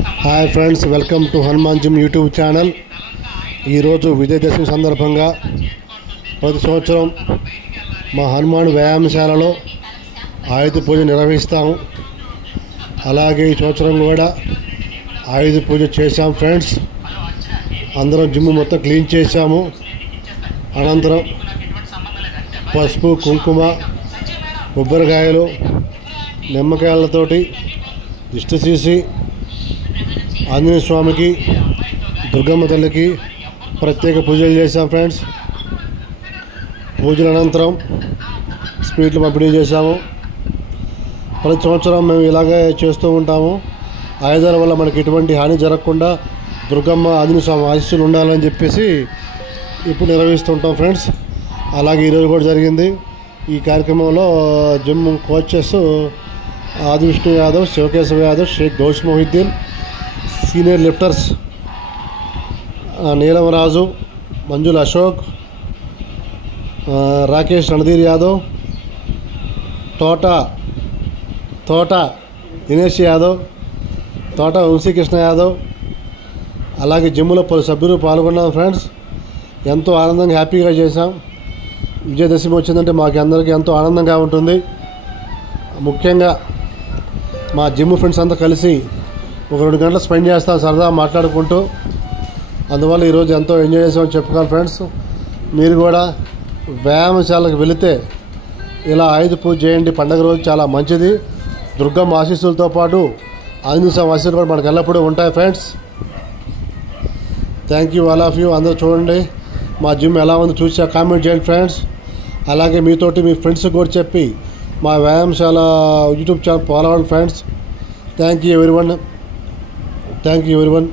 Hi friends, welcome to Hanuman gym YouTube channel. ఈరోజు విజయదశమి సందర్భంగా ప్రతి సంవత్సరం మా హనుమాన్ వ్యాయామశాలలో ఆయుధ పూజ నిర్వహిస్తాము. అలాగే ఈ సంవత్సరం కూడా ఆయుధ పూజ చేశాం ఫ్రెండ్స్. అందరం జిమ్ మొత్తం క్లీన్ చేశాము. అనంతరం పసుపు, కుంకుమ, కొబ్బరికాయలు, నిమ్మకాయలతోటి దిష్టి తీసి ఆంజనేయ స్వామికి, దుర్గమ్మ తల్లికి ప్రత్యేక పూజలు చేశాం ఫ్రెండ్స్. పూజల అనంతరం స్వీట్లు పంపిణీ చేశాము. ప్రతి సంవత్సరం మేము ఇలాగే చేస్తూ ఉంటాము. ఆయుధాల వల్ల మనకి ఎటువంటి హాని జరగకుండా దుర్గమ్మ, ఆంజనేయ స్వామి ఆశీస్సులు ఉండాలని చెప్పేసి ఇప్పుడు నిర్వహిస్తుంటాం ఫ్రెండ్స్. అలాగే ఈరోజు కూడా జరిగింది. ఈ కార్యక్రమంలో gym coaches Adi Vishnu Yadav, Sivakesava Yadav, Sheikh Gouse Mohiddin, senior lifters Neelam Raju, మంజుల అశోక్, రాకేష్ రణధీర్ యాదవ్, తోట దినేష్ యాదవ్, తోట వంశీకృష్ణ యాదవ్, అలాగే జిమ్లో పలు సభ్యులు పాల్గొన్నాం ఫ్రెండ్స్. ఎంతో ఆనందంగా, హ్యాపీగా చేశాం. విజయదశమి వచ్చిందంటే మాకు అందరికీ ఎంతో ఆనందంగా ఉంటుంది. ముఖ్యంగా మా జిమ్ ఫ్రెండ్స్ అంతా కలిసి ఒక 2 గంటలు స్పెండ్ చేస్తాం సరదా మాట్లాడుకుంటూ. అందువల్ల ఈరోజు ఎంతో ఎంజాయ్ చేసామని చెప్పుకోవాలి ఫ్రెండ్స్. మీరు కూడా వ్యాయామశాలకు వెళితే ఇలా ఆయుధ పూజ చేయండి. పండగ రోజు చాలా మంచిది. దుర్గమ్మ ఆశీస్సులతో పాటు ఆంజనేయ స్వామి ఆశీస్సులు కూడా మనకు ఎల్లప్పుడూ ఉంటాయి friends. Thank you all of you. అందరూ చూడండి మా జిమ్ ఎలా ఉందో చూసి కామెంట్ చేయండి ఫ్రెండ్స్. అలాగే మీతోటి మీ ఫ్రెండ్స్కి కూడా చెప్పి మా వ్యాయామశాల యూట్యూబ్ ఛానల్ ఫాలో అవ్వండి ఫ్రెండ్స్. Thank you everyone.